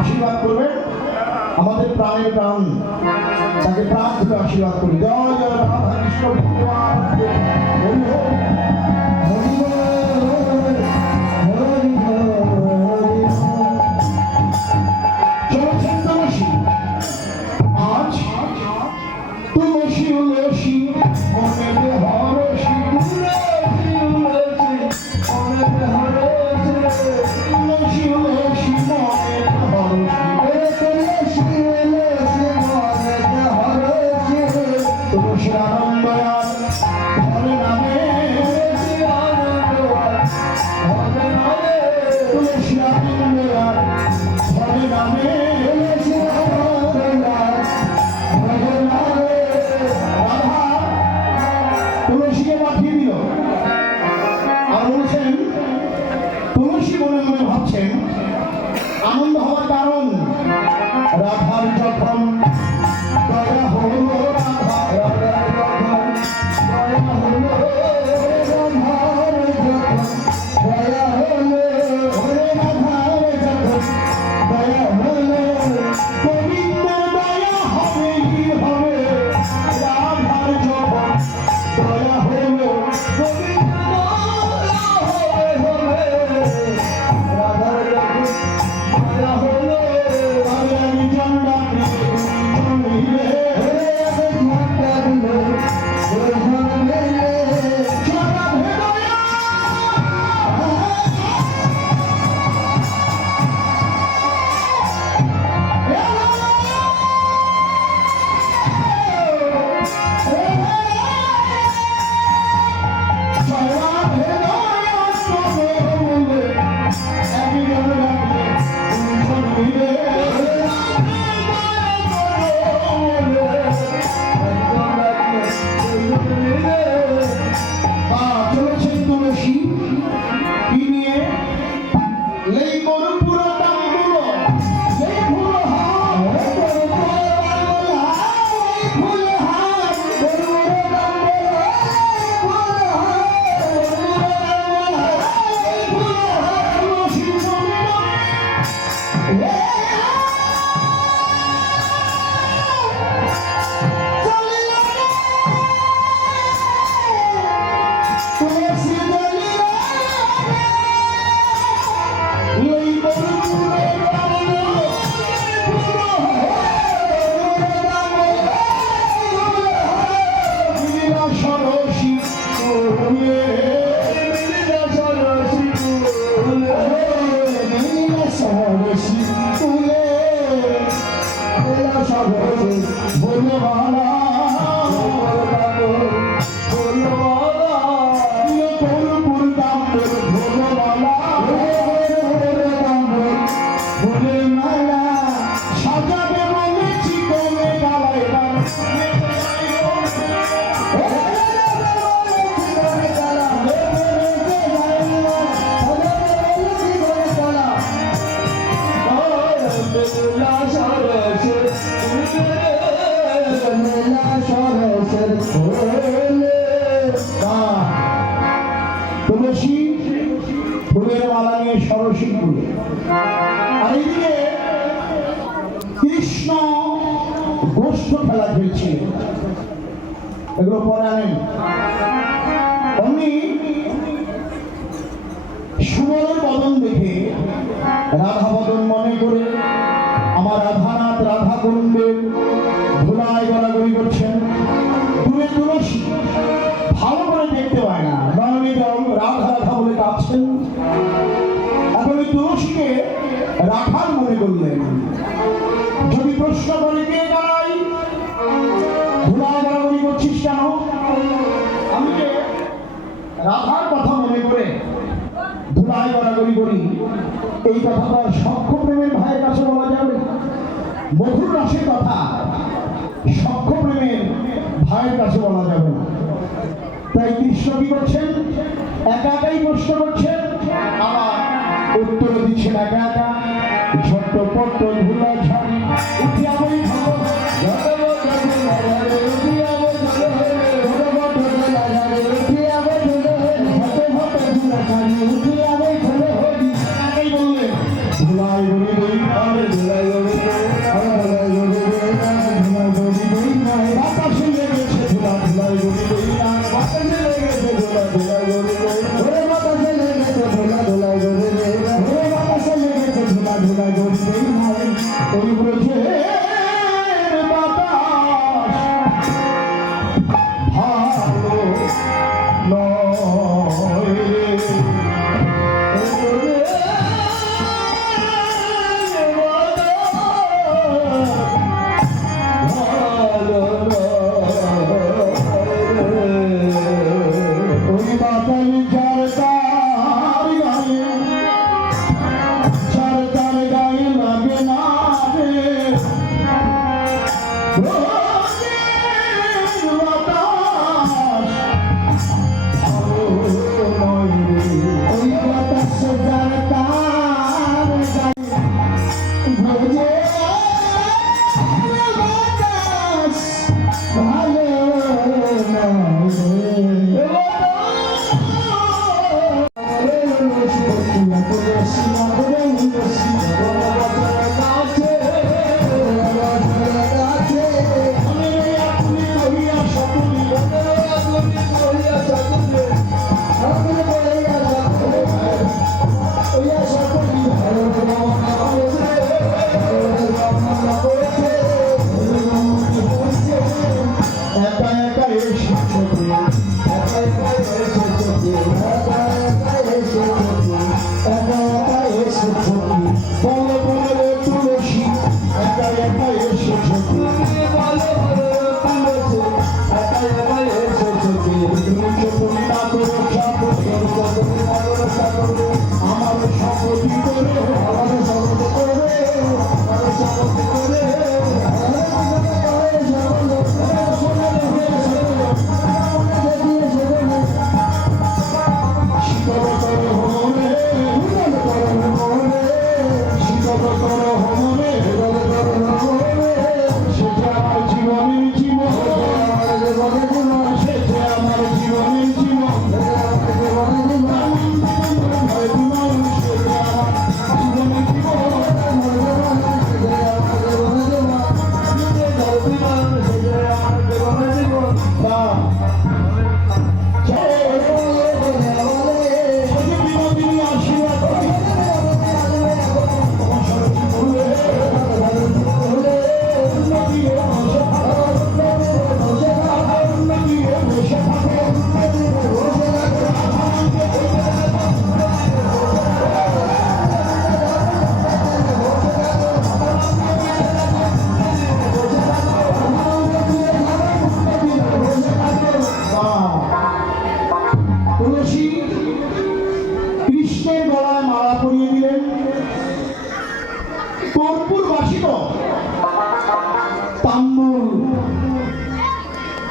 आशीर्वाद करबेन আমাদের প্রাণের প্রাণ তাকে প্রাণ থেকে আশীর্বাদ করি। জয় জয় রাধা কৃষ্ণ ভগবান আজ তুলসী উলসী মনে হরসী তুলসী উলসী आनंद हওয়ার কারণ রাধার যখন দয়া হলো রাধা তুলসী ফুলের মালা নিয়ে সরসী ফুলে, আর এদিকে কৃষ্ণ গোষ্ঠ খেলা খেলছে। এগুলো পরে আনেন। অমনি সুবলের বদন দেখে রাধা বদন মনে করে আমার রাধানাথ রাধা কুণ্ডের ধুলায় গড়াগড়ি করছেন। দূরে তুলসী ভালো করে দেখতে পায় না, নয়নি জল রাধা রাধা বলে কাঁদছেন। এখন ওই তুলসীকে রাখাল মনে করলেন। যদি প্রশ্ন করে কে গাই ধুলায় গড়াগড়ি করছিস কেন, আমি যে রাধার কথা মনে করে ধুলায় গড়াগড়ি করি, এই কথা তো আর সখ্য প্রেমের ভাইয়ের কাছে বলা যাবে। মধুর রসের কথা সখ্য প্রেমের ভাইয়ের কাছে বলা যাবে না। তাই কৃষ্ণ কি করছেন, একা একাই প্রশ্ন করছেন, আবার উত্তর দিচ্ছেন একা একা। ঝট্টপট্ট ধুলা ঝাড়ি উঠিয়া বই ভালো,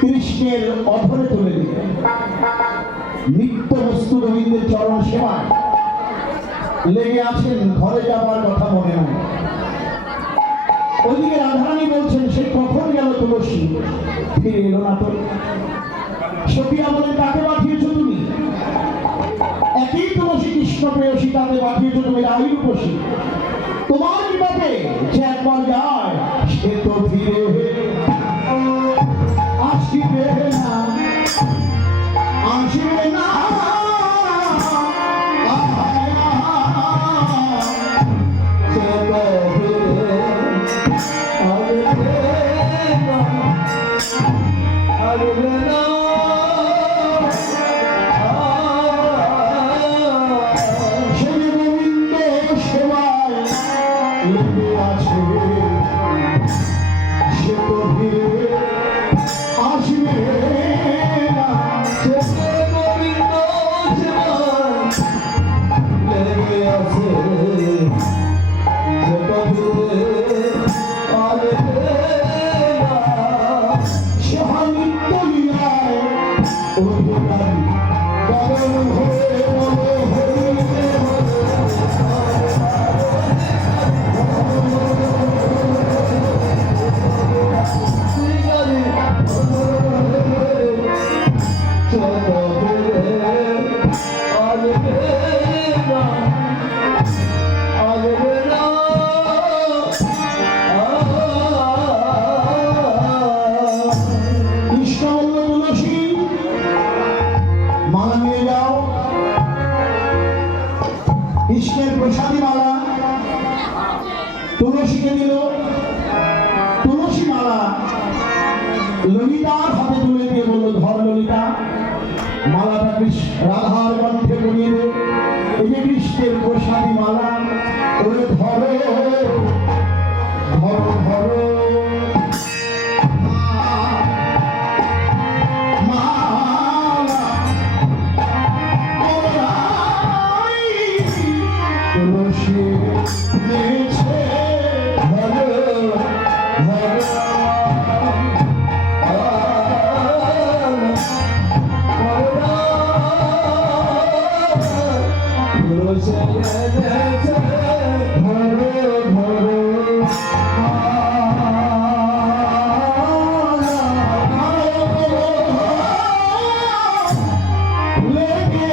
কৃষ্ণের অধরে তুলে দিলেন। নিত্য বস্তু রবীন্দ্রের চরণ সেবায় লেগে আছেন, ঘরে যাবার কথা মনে হয়। ওদিকে রাধারানী বলছেন সে কখন গেল তুমি তুলসী ফিরে এলো না তো। সখিয়া বলে কাকে পাঠিয়েছো তুমি? একই তুলসী কৃষ্ণ প্রেয়সী, তাকে পাঠিয়েছো তুমি রাই রূপসী। তোমার বিপদে যে একবার যায় সে তো ফিরে আসিবে না, আসিবে না। কৃষ্ণের প্রসাদী মালা তুলসীকে দিল। তুলসী মালা ললিতার হাতে তুলে দিয়ে বলল, ধর ললিতা, মালাটা রাধার কণ্ঠে পরিয়ে দে। এই যে কৃষ্ণের প্রসাদী মালা, ওরে ধরো ধরো ধরো। লেগে